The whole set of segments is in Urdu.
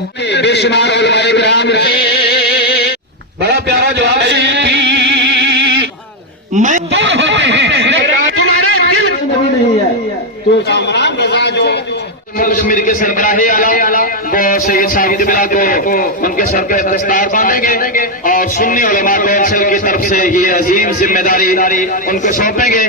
بے شمار علماء کرام بڑا پیارا جواب میں تو کامران رضا جو کشمیر کے سربراہی اعلیٰ وہ سید صاحب قبلہ کو ان کے سر پہ دستار باندھیں گے اور سنی علماء کونسل کی طرف سے یہ عظیم ذمہ داری ان کو سونپیں گے.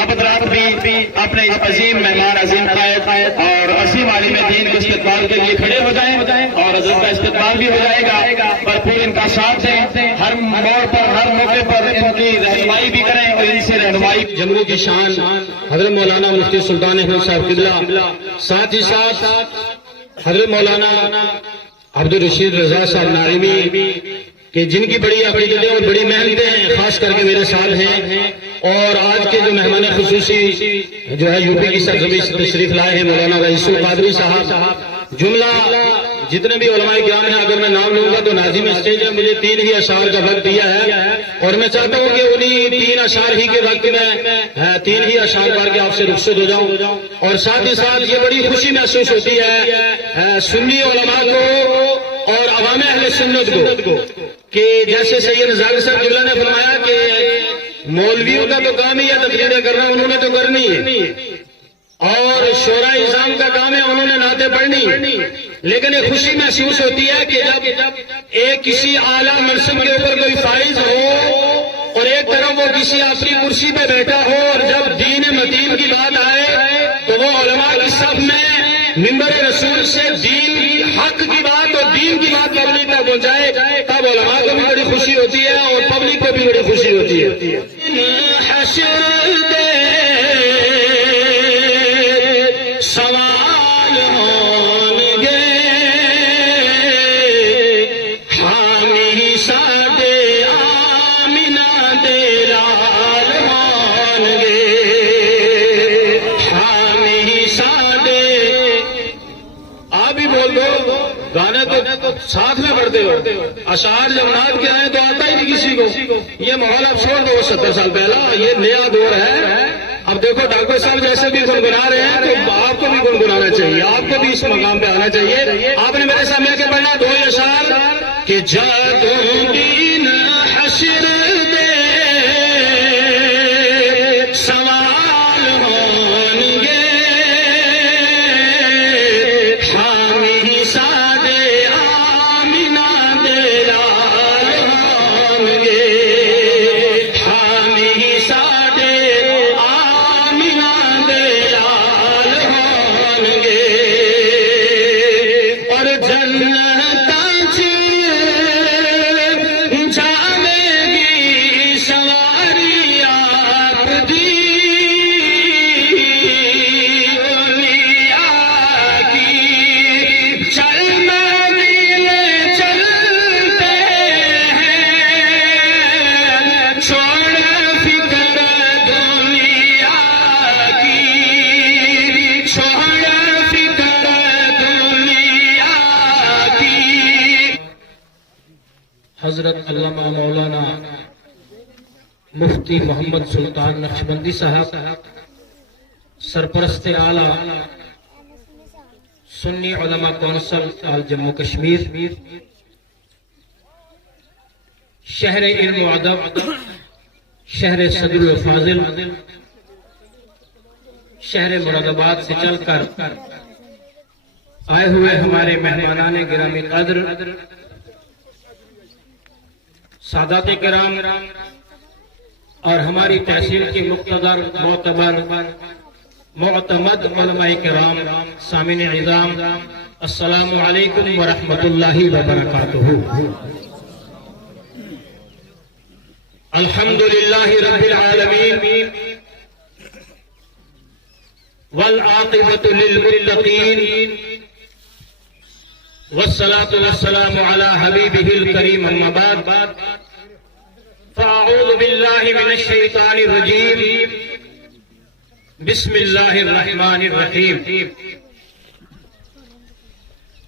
آپ حضرات بھی اپنے اس عظیم مہمان عظیم قائد اور عظیم عالم دین کے استقبال کے لیے کھڑے ہو جائیں اور حضرت کا استقبال بھی ہو جائے گا. بھرپور ان کا ساتھ دیں, ہر موڑ پر ہر موقع پر ان کی رہنمائی بھی کریں اور ان سے رہنمائی. جموں کی شان حضرت مولانا مفتی سلطان احمد صاحب قبلہ, ساتھ ہی ساتھ حضرت مولانا عبد الرشید رضا صاحب ناریمی کہ جن کی بڑی عقیدتیں اور بڑی محنتیں ہیں خاص کر کے میرے ساتھ ہیں, اور آج کے جو مہمان خصوصی جو ہے یو پی کی سرزمین سے تشریف لائے ہیں مولانا رئیس القادری صاحب. جملہ جتنے بھی علماء کرام ہیں اگر میں نام لوں گا تو ناظم اسٹیج نے مجھے 3 ہی اشعار کا وقت دیا ہے اور میں چاہتا ہوں کہ انہی 3 اشعار ہی کے وقت میں 3 ہی اشعار پڑھ کے آپ سے رخصت ہو جاؤں. اور ساتھ ہی ساتھ یہ بڑی خوشی محسوس ہوتی ہے سنی علماء کو اور عوام اہل سنت کو کہ جیسے سید رضا صاحب جلہ نے فرمایا کہ مولویوں کا تو کام ہی ہے تقریریں کرنا, انہوں نے تو کرنی ہے, اور شورا نظام کا کام ہے انہوں نے نعتیں پڑھنی, لیکن ایک خوشی محسوس ہوتی ہے کہ جب ایک کسی اعلیٰ منصب کے اوپر کوئی فائز ہو اور ایک طرف وہ کسی اپنی کرسی پہ بیٹھا ہو اور جب دین متین کی بات آئے تو وہ علماء کی صف میں منبر رسول سے دین حق کی بات اور دین کی بات پبلک تک پہنچائے, تب علماء کو بھی بڑی خوشی ہوتی ہے اور پبلک کو بھی بڑی خوشی ہوتی ہے. ساتھ میں پڑھتے ہو اشعار جب نعت کے آئے تو آتا ہی نہیں کسی کو. یہ ماحول اب چھوڑ دو 70 سال پہلا, یہ نیا دور ہے. اب دیکھو ڈاکٹر صاحب جیسے بھی گنگنا رہے ہیں تو آپ کو بھی گنگنانا چاہیے, آپ کو بھی اس مقام پہ آنا چاہیے. آپ نے میرے سامنے کے پڑھنا 2 اشعار کہ جا تم دین حشر دے سوال ہوں گے حامی سادے آمینہ دے لال ہوں گے حامی سادے آمینہ دے لال ہوں گے اور جنت حضرت علامہ مولانا مفتی محمد سلطان نقشبندی صاحب سرپرست اعلیٰ سنی علماء کونسل آل جموں کشمیر, شہر علم و ادب, شہر صدر الفاضل, شہر مراد آباد سے چل کر آئے ہوئے ہمارے مہمانان گرامی قدر, سادات کرام اور ہماری تحصیل کی مقتدر معتبر معتمد علماء کرام, سامعین اعظام, السلام علیکم ورحمۃ اللہ وبرکاتہ. الحمدللہ رب العالمین والعاقبۃ للمتقین والصلاة والسلام على حبیبہ الکریم, اما بعد فاعوذ باللہ من الشیطان الرجیم, بسم اللہ الرحمن الرحیم.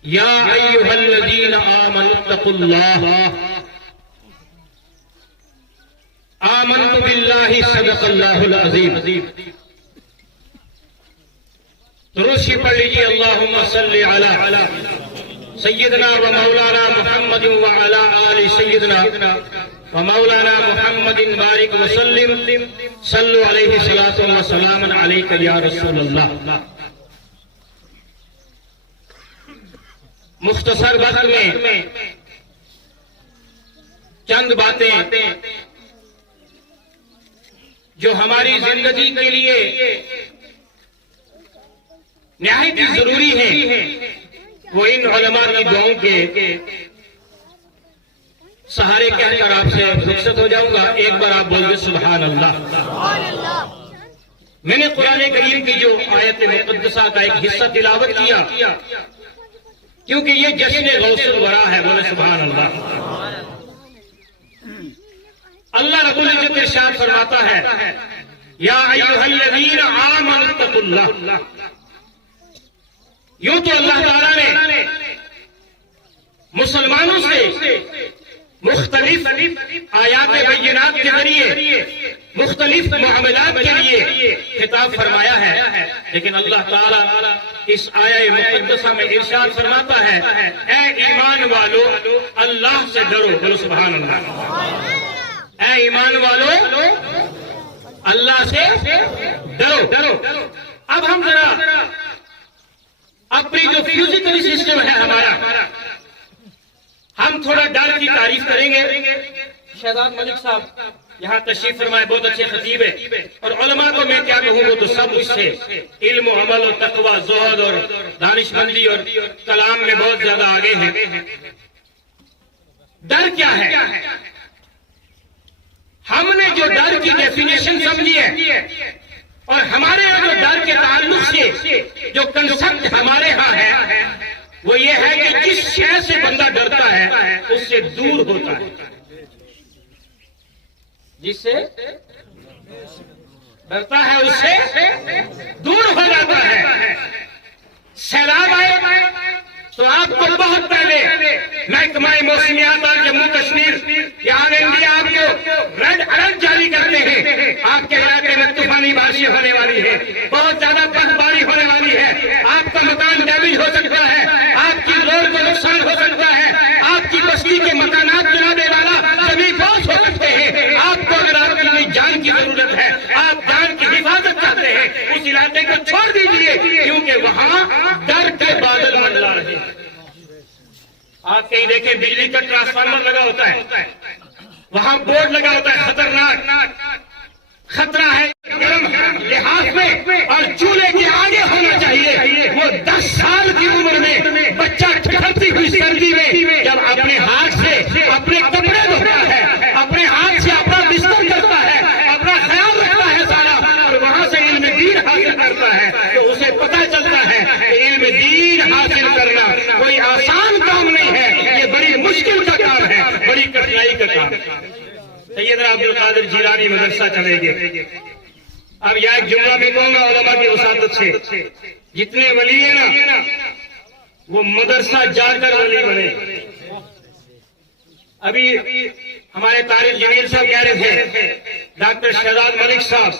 یا ایھا الذین آمنوا اتقوا اللہ, آمنت باللہ صدق اللہ العظیم. درود پڑھ لیجیے اللہم صلی علی سیدنا و مولانا محمد وعلی آل سیدنا و مولانا محمد بارک وسلم صلو علیہ صلاۃ و سلام علیک یا رسول اللہ. مختصر وقت میں چند باتیں جو ہماری زندگی کے لیے نہایت ہی ضروری ہے، وہ ان علماء کی دعاؤں کے سہارے کہہ کر آپ سے رخصت ہو جاؤں گا. ایک بار آپ بول دیں سبحان اللہ. میں نے قرآن کریم کی جو آیت مقدسہ کا ایک حصہ تلاوت کیا کیونکہ یہ جشن غوث الورا ہے. بولے سبحان اللہ. اللہ رب العزت ارشاد فرماتا ہے یا ایھا الذین آمنوا اتقوا اللہ. یوں تو اللہ تعالیٰ نے مسلمانوں سے مختلف آیات بینات کے ذریعے مختلف معاملات کے لیے خطاب فرمایا ہے، لیکن اللہ تعالیٰ اس آیہ مقدسہ میں ارشاد فرماتا ہے اے ایمان والو اللہ سے ڈرو. بولو سبحان اللہ. اے ایمان والو اللہ سے ڈرو. اب ہم ذرا اپنی جو فزیکل سسٹم ہے ہمارا، ہم تھوڑا ڈر کی تعریف کریں گے. شہزاد ملک صاحب یہاں تشریف فرمائے، بہت اچھے خطیب ہیں، اور علماء کو میں کیا کہوں گا تو سب اس سے علم و عمل و تقوی زہد اور دانش مندی اور کلام میں بہت زیادہ آگے ہیں. ڈر کیا ہے؟ ہم نے جو ڈر کی ڈیفینیشن سمجھی ہے اور ہمارے یہاں جو ڈر کے تعلق سے جو کنسپٹ ہمارے ہاں ہے وہ یہ ہے کہ جس شے سے بندہ ڈرتا ہے اس سے دور ہوتا ہے. جس سے ڈرتا ہے اس سے دور ہو جاتا ہے. سیلاب آئے تو آپ کو بہت پہلے محکمہ موسمیات اور جموں کشمیر یہاں انڈیا آپ کو ریڈ الرٹ جاری کرتے ہیں. آپ کے علاقے میں طوفانی بارشیں ہونے والی ہے، بہت زیادہ برف باری ہونے والی ہے، آپ کا مکان ڈیمیج ہو سکتا ہے، آپ کی روڈ کو نقصان ہو سکتا ہے، آپ کی بستی کے مکانات گرانے والا زمین بوس ہو سکتے ہیں. آپ کو اگر آپ کی جان کی ضرورت ہے، آپ جان کی حفاظت چاہتے ہیں، اس علاقے کو چھوڑ دیجیے کیونکہ وہاں ڈر کے بادل منڈلا رہے ہیں. آپ کہیں دیکھیں بجلی کا ٹرانسفارمر لگا ہوتا ہے، وہاں بورڈ لگا ہوتا ہے خطرناک، خطرہ ہے گرم لحاظ میں اور چولہے کے آگے ہونا چاہیے. وہ 10 سال کی عمر میں بچہ ٹھٹھرتی ہوئی سردی میں جب اپنے ہاتھ سے اپنے کپڑے دھوتا ہے، اپنے ہاتھ سے اپنا بستر کرتا ہے، اپنا خیال رکھتا ہے سارا، اور وہاں سے علم دین حاصل کرتا ہے تو اسے پتہ چلتا ہے کہ علم دین حاصل کرنا کوئی آسان کام نہیں ہے، یہ بڑی مشکل کا کام ہے، بڑی کٹھنائی کا کام ہے. سیدنا عبد القادر جیلانی مدرسہ چلے گئے. اب یہ ایک جملہ میں کہوں گا علماء کی وساطت سے، جتنے ولی ہیں نا وہ مدرسہ جا کر ولی بنے. ابھی ہمارے طارق جمیل صاحب کہہ رہے تھے ڈاکٹر شہزاد ملک صاحب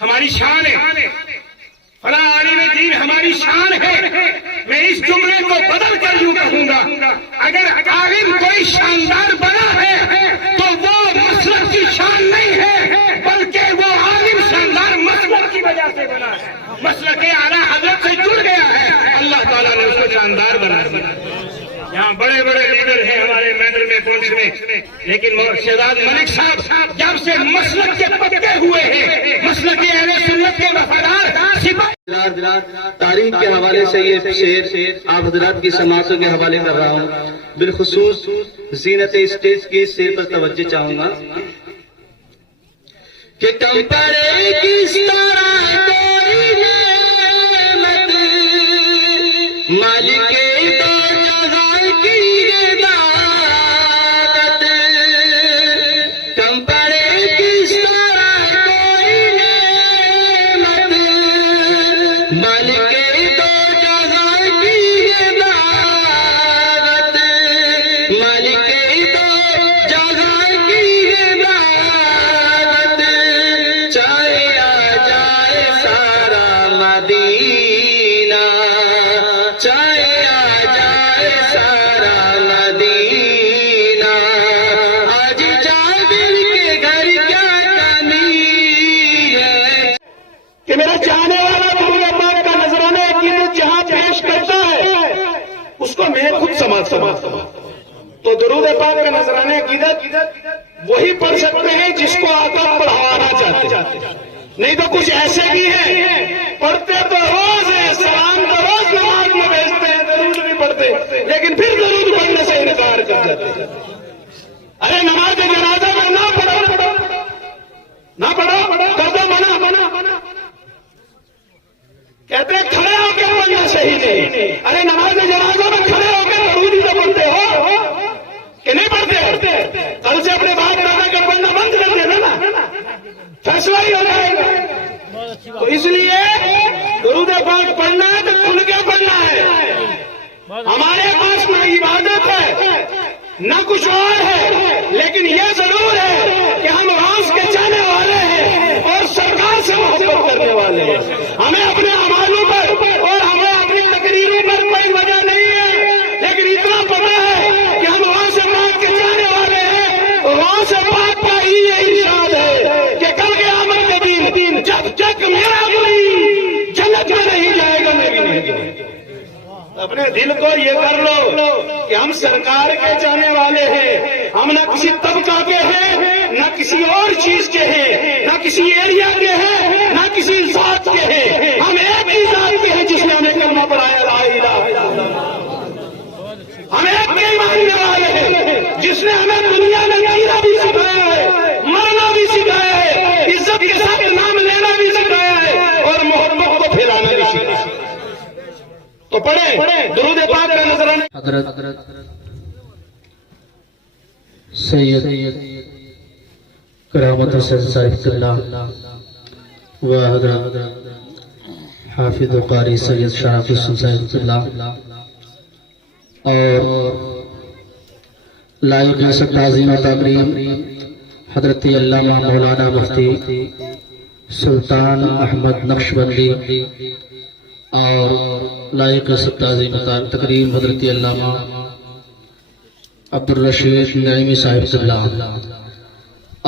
ہماری شان ہے، فلاں عالم دین ہماری شان ہے. میں اس جملے کو بدل کر یوں کہوں گا اگر عالم کوئی شاندار بنا ہے تو وہ مسلک کی شان نہیں ہے بلکہ وہ عالم شاندار مسلک کی وجہ سے بنا ہے، مسلک اعلیٰ حضرت سے جڑ گیا ہے، اللہ تعالیٰ نے اس کو شاندار بنا دیا. یہاں بڑے بڑے لیڈر ہیں ہمارے میڈل میں پہنچنے، لیکن شہزاد ملک صاحب جب سے مسلک کے پکے ہوئے ہیں، مسلک اہل سنت کے وفادار سپاہی. تاریخ کے حوالے سے یہ شعر آپ حضرات کی سماعتوں کے حوالے کر رہا ہوں. بالخصوص زینت اسٹیج کی شعر پر توجہ چاہوں گا کہ تم پر کس طرح کوئی نعمت مالک دو جہاں کی دعوت، تم پر کس طرح کوئی نعمت مالک دو جہاں کی دعوت، مالک دو جہاں کی دعوت، چاہے آ جائے سارا مدینہ، چاہے عقیدت وہی پڑھ سکتے ہیں جس کو آقا پڑھوانا چاہتے ہیں. نہیں تو کچھ ایسے بھی ہیں پڑھتے تو روز ہیں، سلام تو روز نماز میں بھیجتے ہیں، درود بھی پڑھتے، لیکن پھر درود پڑھنے سے انکار کر جاتے ہیں. ارے نماز جنازہ میں نہ پڑھو، نہ پڑھو، کر دو منع. کہتے ہیں کھڑے ہو کے پڑھنا صحیح نہیں. ارے نماز جنازہ میں کھڑے ہو کے درود ہی تو پڑھتے ہو کہ نہیں پڑھتے؟ کل سے اپنے باپ دادا کا پڑھنا بند کر دینا نا، فیصلہ ہی ہو جائے گا. تو اس لیے درود پاک پڑھنا ہے تو کھل کے پڑھنا ہے. ہمارے پاس نہ عبادت ہے نہ کچھ اور ہے، لیکن یہ ضرور ہے کہ ہم غوث کے چاہنے والے ہیں اور سرکار سے محبت کرنے والے ہیں. ہمیں اپنے اعمالوں پر اور ہمیں اپنی تقریروں پر کوئی وجہ نہیں ہے، لیکن اتنا پتہ ہے کہ ہم غوث پاک کے چاہنے والے ہیں. غوث پاک کا ہی یہ ارشاد ہے کہ کل قیامت کے دن جب تک میرا کوئی جنت میں نہیں جائے گا میں بھی نہیں جاؤں گا. اپنے دل کو یہ کر لو کہ ہم سرکار کے چاہنے والے ہیں. ہم نہ کسی طبقہ کے ہیں، نہ کسی اور چیز کے ہیں، نہ کسی ایریا کے ہیں، نہ کسی ذات کے ہیں. ہم ایک ہی ذات کے ہیں جس نے ہمیں کلمہ پڑھایا لا الہ الا اللہ. ہم ایک کے ماننے والے ہیں جس نے ہمیں دنیا میں جینا بھی سکھایا ہے، مرنا بھی سکھایا ہے، عزت کے ساتھ نام لینا بھی سکھایا ہے، اور محبت کو پھیلانا بھی سکھایا ہے. تو پڑھیں درود پاک کا نذرانہ. حضرت سید کرامت حسین صاحب اللہ و حضرت حافظ و قاری سید شرف حسین صاحب اللہ اور لائق نصب تعظیم و تکریم حضرت علامہ مولانا مفتی سلطان احمد نقشبندی اور لائق نصب تعظیم و تکریم حضرت علامہ عبدالرشید نعیمی صاحب اللہ.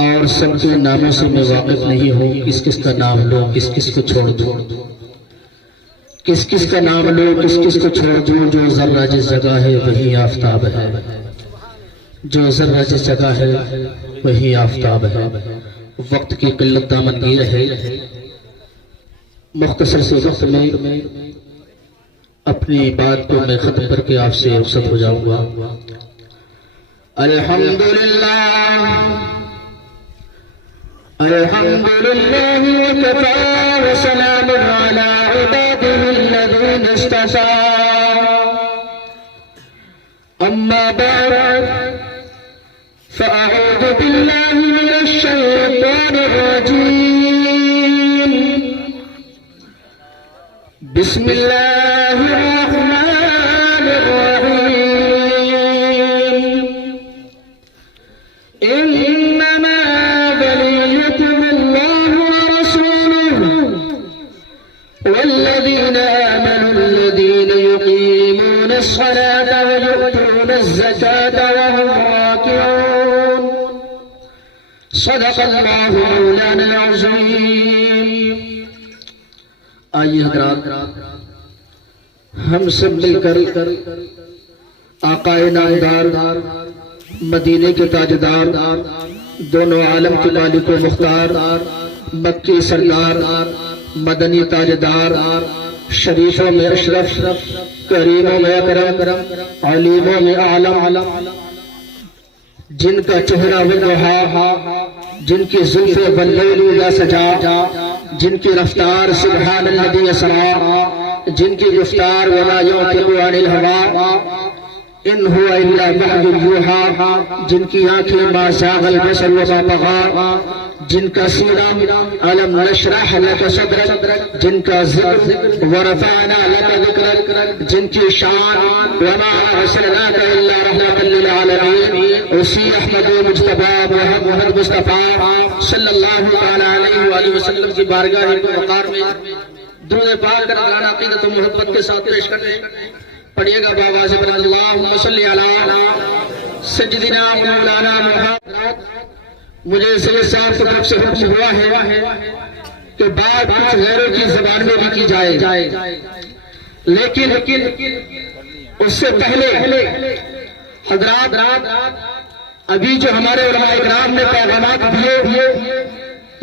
اور سب کے ناموں سے میں واقف نہیں ہوں، کس کس کا نام لوں، کس کس کو چھوڑ دوں، کس کس کا نام لوں، کس کس کو چھوڑ دوں. جو ذرہ جس جگہ ہے وہی آفتاب ہے، جو ذرہ جس جگہ ہے وہی آفتاب ہے. وقت کی قلت دامنگیر ہے، مختصر سے وقت میں اپنی بات کو میں ختم کر کے آپ سے رخصت ہو جاؤں گا. الحمدللہ الحمدللہ وکفى وسلام على عباده الذين اصطفى. اما بعد فاعوذ بالله من الشيطان الرجيم. بسم الله الرحمن الرحيم. إنما وليكم الله ورسوله والذين آمنوا الذين يقيمون الصلاة ويؤتون الزكاة وهم راكعون. صدق الله مولانا العظيم. آئیے حضرات ہم سب مل کر آقا نامدار مدینے کے تاجدار دونوں عالم کے مالک و مختار مکی سردار مدنی تاجدار شریفوں میں اشرف کریموں میں اکرم علیموں میں اعلم جن کا چہرہ وضحا جن کی زلفیں واللیل اذا سجا جن کی رفتار سبحان الذی اسری جن کی گفتار ولا ينطق عن الهوى ان هو الا وحی یوحی جن کی آنکھیں ما زاغ البصر وما طغى جن کا سینہ الم نشرح لك صدرك جن کا ذکر ورفعنا لك ذکرك جن کی شان وما ارسلناك الا رحمة للعالمین اسی احمد مجتبی محمد مصطفیٰ صلی اللہ تعالی علیہ وآلہ وسلم کی بارگاہ وقار میں درود پاک کا نذرانہ عقیدت و محبت کے ساتھ پیش کرتے ہیں. پڑھیے گا بآواز بلند اللہم صلی علی سیدنا مولانا محمد. مجھے سید صاحب کی طرف سے حکم ہوا ہے کہ بات کچھ غیروں کی زبان میں بھی کی جائے، لیکن اس سے پہلے حضرات ابھی جو ہمارے علماء اکرام نے پیغامات دیے،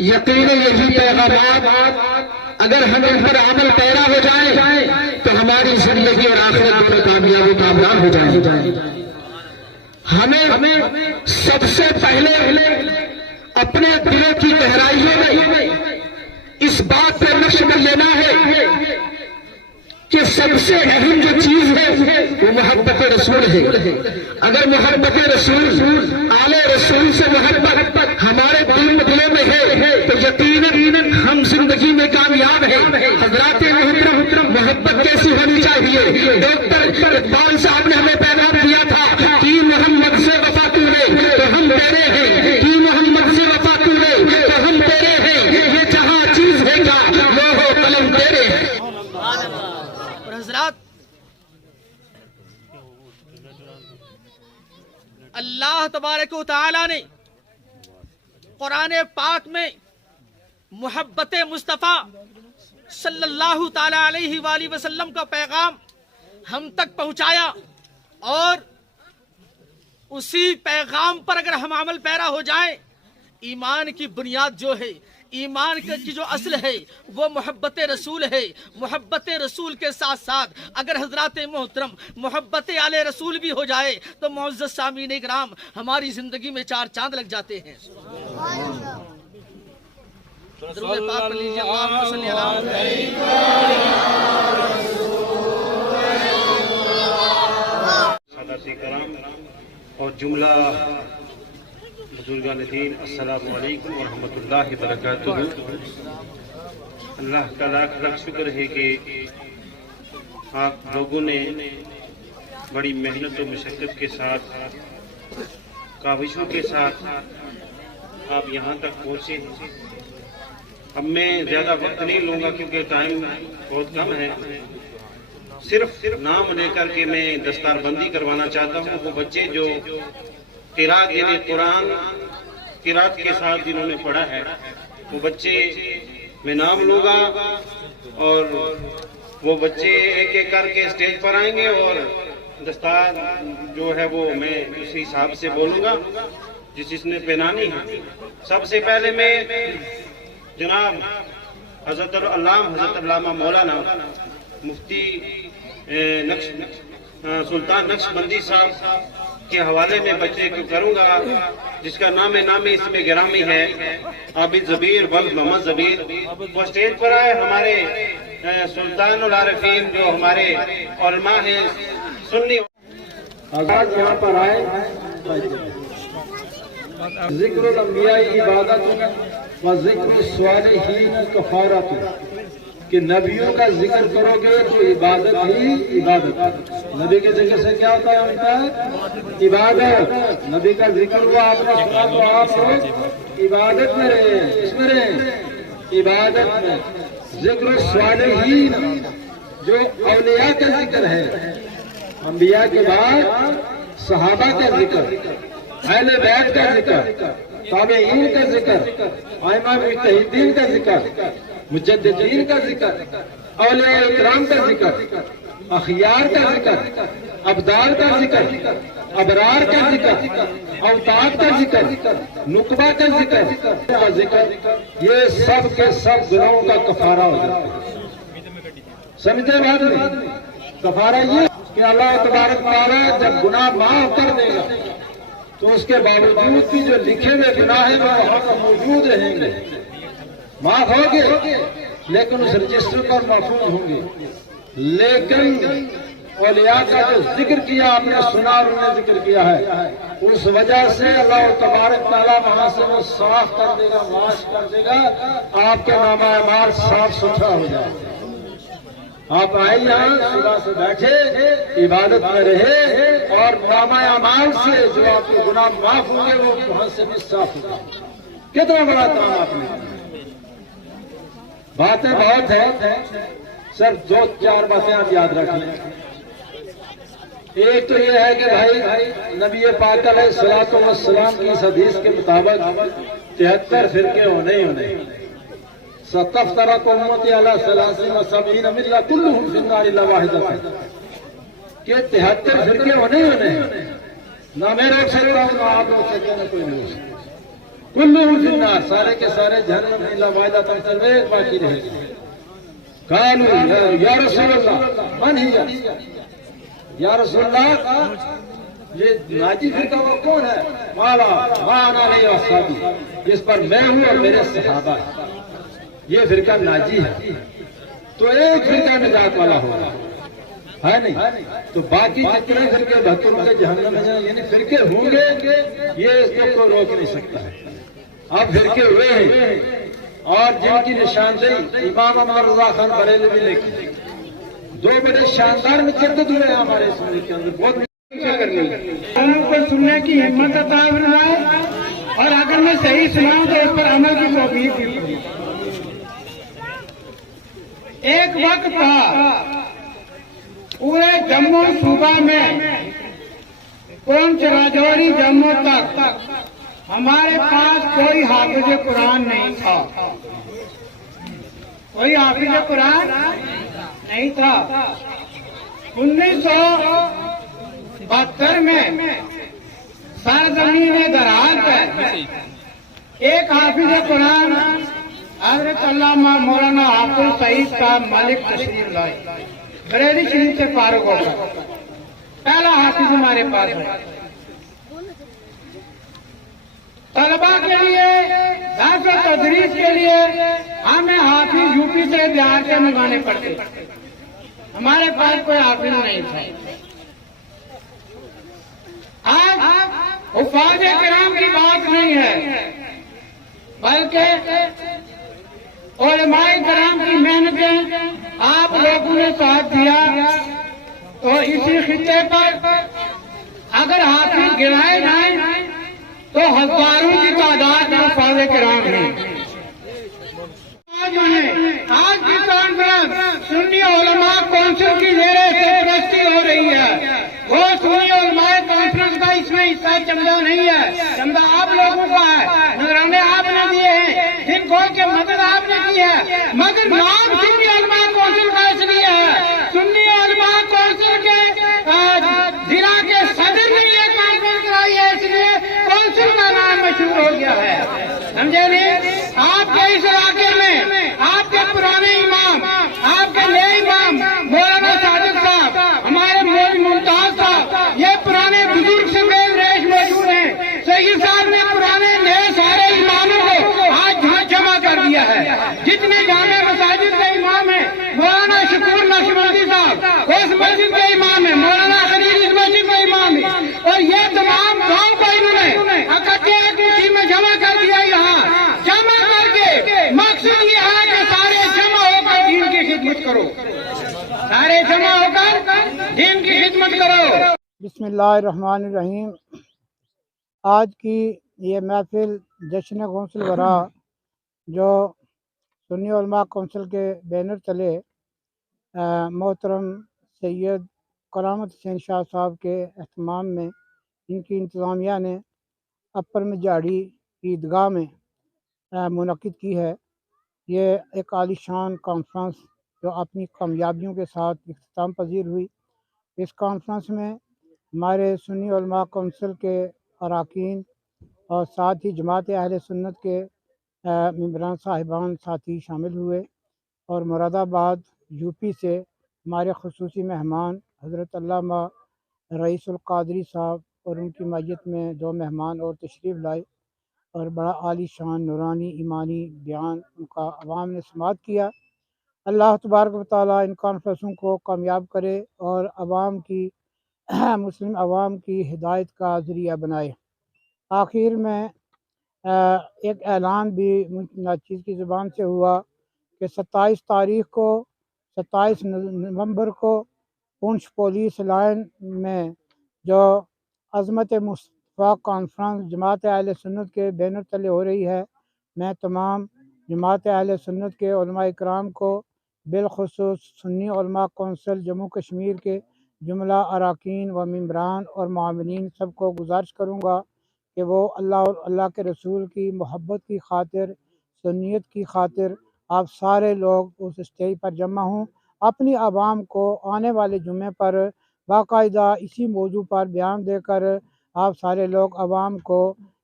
یقیناً یہی پیغامات اگر ہم ان پر عمل پیرا ہو جائیں تو ہماری زندگی اور آخرت میں کامیاب و کامران ہو جائیں۔ ہمیں سب سے پہلے اپنے دلوں کی گہرائیوں میں اس بات پر نقش کر لینا ہے کہ سب سے اہم جو چیز ہے وہ محبت رسول ہے۔ اگر محبت رسول، آل رسول سے محبت ہمارے دلوں میں ہے تو یقیناً ہم زندگی میں کامیاب ہیں۔ حضرات محترم، محبت کیسی ہونی چاہیے؟ ڈاکٹر اقبال صاحب نے ہمیں پیغام دیا تھا کہ محمد سے وفا تو لے تو ہم تیرے ہیں، کہ محمد سے وفا تو لے تو ہم تیرے ہیں، یہ جہاں چیز ہے کیا لوح و قلم تیرے ہیں۔ اور حضرات، اللہ تبارک و تعالی نے قرآن پاک میں محبت مصطفیٰ صلی اللہ تعالی علیہ وآلہ وسلم کا پیغام ہم تک پہنچایا، اور اسی پیغام پر اگر ہم عمل پیرا ہو جائیں، ایمان کی بنیاد جو ہے، ایمان کی جو اصل ہے وہ محبت رسول ہے۔ محبت رسول کے ساتھ ساتھ اگر حضرات محترم محبت آل رسول بھی ہو جائے تو معزز سامعین اکرام ہماری زندگی میں 4 چاند لگ جاتے ہیں۔ درود پاک پڑھ لیجیے، اللہم صلی علی سادات کرام اور جملہ بزرگان دین، السلام علیکم ورحمۃ اللہ وبرکاتہ۔ اللہ کا لاکھ لاکھ شکر ہے کہ آپ لوگوں نے بڑی محنت و مشقت کے ساتھ، کاوشوں کے ساتھ آپ یہاں تک پہنچے ہیں۔ اب میں زیادہ وقت نہیں لوں گا کیونکہ ٹائم بہت کم ہے۔ صرف نام لے کر کے میں دستار بندی کروانا چاہتا ہوں۔ وہ بچے جو قرات یعنی قرآن قرات کے ساتھ جنہوں نے پڑھا ہے، وہ بچے میں نام لوں گا اور وہ بچے ایک ایک کر کے اسٹیج پر آئیں گے اور دستار جو ہے وہ میں اسی حساب سے بولوں گا جس نے پہنانی ہے۔ سب سے پہلے میں جناب حضرت علامہ مولانا مفتی سلطان نقش بندی صاحب کے حوالے میں بچے کو کروں گا، جس کا نام نامی اس میں گرامی ہے عابد زبیر بلد محمد زبیر۔ وہ اسٹیج پر آئے، ہمارے سلطان العارفین جو ہمارے علماء ہیں سنی آزاد یہاں پر آئے۔ ذکر الانبیاء عبادت و ذکر الصالحین کفارت، کہ نبیوں کا ذکر کرو گے تو عبادت ہی عبادت۔ نبی کے ذکر سے کیا ہوتا ہے؟ عبادت۔ نبی کا ذکر ہوا، آپ نے سنا تو آپ عبادت میں رہے، اس میں رہے، عبادت میں۔ ذکر الصالحین جو اولیاء کا ذکر ہے، انبیاء کے بعد صحابہ کا ذکر، اہل بیت کا ذکر، تابعین کا ذکر، ائمہ مجتہدین کا ذکر، مجددین کا ذکر، اولیاء اکرام کا ذکر، اخیار کا ذکر، ابدال کا ذکر، ابرار کا ذکر، اوتاد کا ذکر، نقبہ کا ذکر، یہ سب کے سب گناہوں کا کفارہ ہو جاتا ہے۔ سمجھے بات نہیں؟ کفارہ یہ کہ اللہ تبارک تعالیٰ جب گناہ معاف کر دے گا تو اس کے باوجود بھی جو لکھے ہوئے گناہ ہیں وہ وہاں پر موجود رہیں گے، معاف ہوں گے لیکن اس رجسٹر پر محفوظ ہوں گے۔ لیکن اولیاء کا جو ذکر کیا آپ نے سنا اور انہوں نے ذکر کیا ہے، اس وجہ سے اللہ تبارک تعالیٰ وہاں سے وہ صاف کر دے گا، معاش کر دے گا، آپ کے نامہ اعمال صاف ستھرا ہو جائے گا۔ آپ آئے یہاں صبح سے بیٹھے، عبادت میں رہے اور نامہ اعمال سے جو آپ کے گناہ معاف ہوں گے وہ وہاں سے بھی صاف ہو جائے۔ کتنا بڑا کام آپ نے کیا۔ باتیں بہت ہیں، صرف 2-4 باتیں آپ یاد رکھ لیں۔ ایک تو یہ ہے کہ بھائی نبی پاک علیہ الصلوۃ والسلام کی اس حدیث کے مطابق 73 فرقے ہونے ہی ہونے۔ ستفترق امتی علی 73 ملہ کلہم فی النار الا واحدۃ، کہ 73 فرقے ہونے ہی ہونے۔ نہ میں روک سکتا ہوں، نہ آپ روک سکتے ہیں، نہ کوئی نہیں روک سکتا۔ کلہم فی النار، سارے کے سارے جہنم میں الا واحدۃ ایک باقی رہے گا۔ قالوا یا رسول اللہ من ہی، یا رسول اللہ یہ ناجی فرقہ وہ کون ہے؟ مالا مانا علیہ اصحابی، جس پر میں ہوں اور میرے صحابہ ہیں، یہ فرقہ ناجی ہے۔ تو ایک فرقہ نجات والا ہوگا، ہے نہیں؟ تو باقی جتنے فرقے بہتروں کے جہنم میں جائیں، یعنی فرقے ہوں گے، یہ اس کو کوئی روک نہیں سکتا ہے۔ اب فرقے ہوئے ہیں، اور جن کی نشاندہی امام احمد رضا خان بریلوی نے کی، دو بڑے شاندار متجدد ہوئے ہیں ہمارے اس ملک کے اندر، بہت لوگوں کو سننے کی ہمت عطا فرمائے، اور اگر میں صحیح سناؤں تو اس پر عمل کی توفیق دی۔ ایک وقت تھا پورے جموں صوبہ میں، پونچھ راجوری جموں تک ہمارے پاس کوئی حافظ قرآن نہیں تھا، کوئی حافظ قرآن نہیں تھا۔ 1972 میں سرزمین درحال پر ایک حافظ قرآن حضرت علامہ مولانا حافظ سعید صاحب ملک تشریف لائے، بریلی شریف سے فارغ ہو کر پہلا حافظ ہمارے پاس ہے۔ طلبا کے لیے، درس و تدریس کے لیے ہمیں حافظ یو پی سے، بہار سے منگانے پڑتے، ہمارے پاس کوئی حافظ نہیں تھا۔ آج حفاظ کرام کی بات نہیں ہے، بلکہ علماء کرام کی محنتیں آپ لوگوں نے ساتھ دیا، تو اسی خطے پر اگر حافظ گرائے جائیں تو ہزاروں کی تعداد میں حفاظ کرام ہیں۔ آج کی کانفرنس سنی علماء کونسل کی زیر سرپرستی ہو رہی ہے، وہ سنی علماء کانفرنس کا اس میں حصہ چمدہ نہیں ہے، چمدہ آپ لوگوں کا ہے، نذرانے آپ نے دیے ہیں، دن کھول کے مدد آپ نے کی ہے، مگر نام سنی علماء کونسل کا اس لیے ہے، سنی علماء کونسل کے ضلع کے صدر نے یہ کانفرنس کرائی ہے، اس لیے کونسل کا نام مشہور ہو گیا ہے، سمجھے نہیں؟ آپ کے اس علاقے میں آپ کے پرانے امام، آپ کے نئے امام مولانا صادق صاحب، ہمارے مول ممتاز صاحب، یہ پرانے بزرگ سے بیل ریش موجود ہیں۔ سید صاحب نے پرانے نئے سارے اماموں کو آج جمع کر دیا ہے، جتنے جامع مساجد کے امام ہیں، مولانا شکور نقشبندی صاحب اس مسجد کے امام ہیں، مولانا خلیل اس مسجد کے امام ہیں، اور یہ تمام گاؤں کو انہوں نے اکٹھے ایک مٹھی میں جمع کر دیا۔ یہاں جمع کر کے مقصد یہ ہے کہ سارے جمع ہو کر دین کی خدمت کرو، سارے جمع ہو کر دین کی خدمت کرو۔ بسم اللہ الرحمن الرحیم۔ آج کی یہ محفل جشن غوث الورا جو سنی علماء کونسل کے بینر تلے محترم سید کرامت حسین شاہ صاحب کے اہتمام میں ان کی انتظامیہ نے اپر مجاڑی عیدگاہ میں منعقد کی ہے۔ یہ ایک عالی شان کانفرنس جو اپنی کامیابیوں کے ساتھ اختتام پذیر ہوئی۔ اس کانفرنس میں ہمارے سنی علماء کونسل کے اراکین اور ساتھ ہی جماعت اہل سنت کے ممبران صاحبان ساتھی شامل ہوئے، اور مراد آباد یو پی سے ہمارے خصوصی مہمان حضرت علامہ رئیس القادری صاحب اور ان کی معیت میں 2 مہمان اور تشریف لائے، اور بڑا عالی شان نورانی ایمانی بیان ان کا عوام نے سماعت کیا۔ اللہ تبارک و تعالیٰ ان کانفرنسوں کو کامیاب کرے اور عوام کی مسلم عوام کی ہدایت کا ذریعہ بنائے۔ آخر میں ایک اعلان بھی ناچیز کی زبان سے ہوا کہ 27 نومبر کو پونچھ پولیس لائن میں جو عظمت مصطفیٰ کانفرنس جماعت اہل سنت کے بینر تلے ہو رہی ہے، میں تمام جماعت اہل سنت کے علماء اکرام کو، بالخصوص سنی علماء کونسل جموں کشمیر کے جملہ اراکین و ممبران اور معاونین سب کو گزارش کروں گا کہ وہ اللہ اور اللہ کے رسول کی محبت کی خاطر، سنیت کی خاطر آپ سارے لوگ اس اسٹیج پر جمع ہوں، اپنی عوام کو آنے والے جمعے پر باقاعدہ اسی موضوع پر بیان دے کر آپ سارے لوگ عوام کو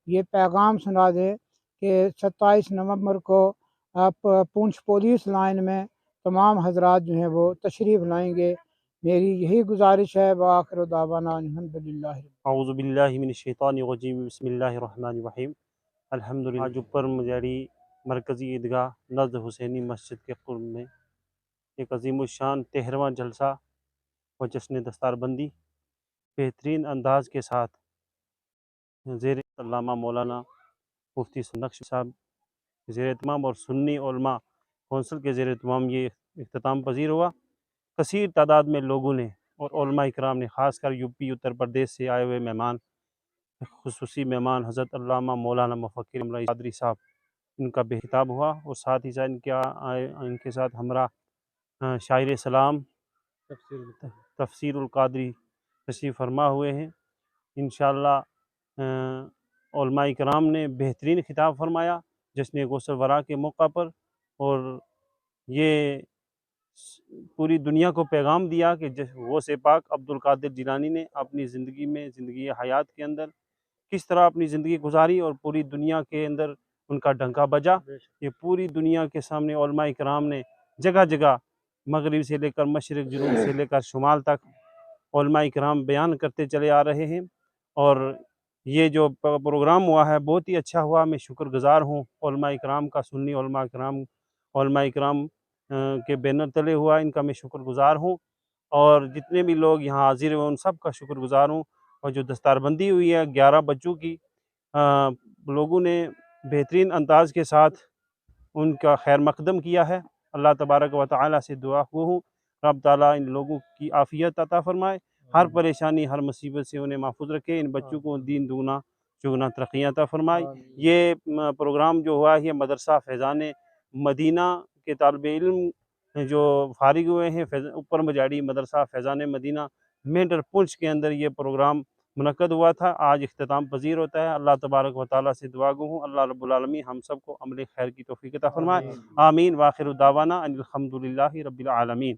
یہ پیغام سنا دیں کہ 27 نومبر کو آپ پونچھ پولیس لائن میں تمام حضرات جو ہیں وہ تشریف لائیں گے. میری یہی گزارش ہے. وآخر دعوانا الحمدللہ. اعوذ باللہ من الشیطان الرجیم بسم اللہ الرحمن الرحیم. الحمدللہ. آج اوپر مجاڑی مرکزی عیدگاہ نزد حسینی مسجد کے قرب میں ایک عظیم الشان 13واں جلسہ و جشن دستار بندی بہترین انداز کے ساتھ زیر علامہ مولانا مفتی نقش صاحب زیر اہتمام اور سنی علماء کونسل کے زیر اہتمام یہ اختتام پذیر ہوا. کثیر تعداد میں لوگوں نے اور علماء اکرام نے، خاص کر یو پی اتر پردیش سے آئے ہوئے مہمان، خصوصی مہمان حضرت علامہ مولانا مفکر امراء قادری صاحب، ان کا بے خطاب ہوا. اور ساتھ ہی ساتھ ان کے ساتھ ہمراہ شاعر سلام تفسیر القادری تشریف فرما ہوئے ہیں. انشاءاللہ علماء اکرام نے بہترین خطاب فرمایا جشن غسل ورا کے موقع پر، اور یہ پوری دنیا کو پیغام دیا کہ غوث پاک عبد القادر جیلانی نے اپنی زندگی میں، زندگی حیات کے اندر کس طرح اپنی زندگی گزاری اور پوری دنیا کے اندر ان کا ڈنکا بجا. یہ پوری دنیا کے سامنے علماء اکرام نے جگہ جگہ، مغرب سے لے کر مشرق، جنوب سے لے کر شمال تک علماء اکرام بیان کرتے چلے آ رہے ہیں. اور یہ جو پروگرام ہوا ہے بہت ہی اچھا ہوا. میں شکر گزار ہوں علماء اکرام کا، سنی علماء اکرام کے بینر تلے ہوا، ان کا میں شکر گزار ہوں. اور جتنے بھی لوگ یہاں حاضر ہوئے ان سب کا شکر گزار ہوں. اور جو دستار بندی ہوئی ہے 11 بچوں کی، لوگوں نے بہترین انداز کے ساتھ ان کا خیر مقدم کیا ہے. اللہ تبارک و تعالیٰ سے دعا ہوں رب تعالیٰ ان لوگوں کی عافیت عطا فرمائے، ہر پریشانی، ہر مصیبت سے انہیں محفوظ رکھے، ان بچوں کو دین دگنا چگنا ترقیاں عطا فرمائے. یہ پروگرام جو ہوا ہے مدرسہ فیضان مدینہ کے طالب علم جو فارغ ہوئے ہیں، اوپر مجاڑی مدرسہ فیضان مدینہ مینڈر پنچ کے اندر یہ پروگرام منعقد ہوا تھا. آج اختتام پذیر ہوتا ہے. اللہ تبارک و تعالیٰ سے دعا گو ہوں اللہ رب العالمین ہم سب کو عمل خیر کی توفیق عطا فرمائے. آمین. وآخر دعوانا ان الحمدللہ رب العالمین.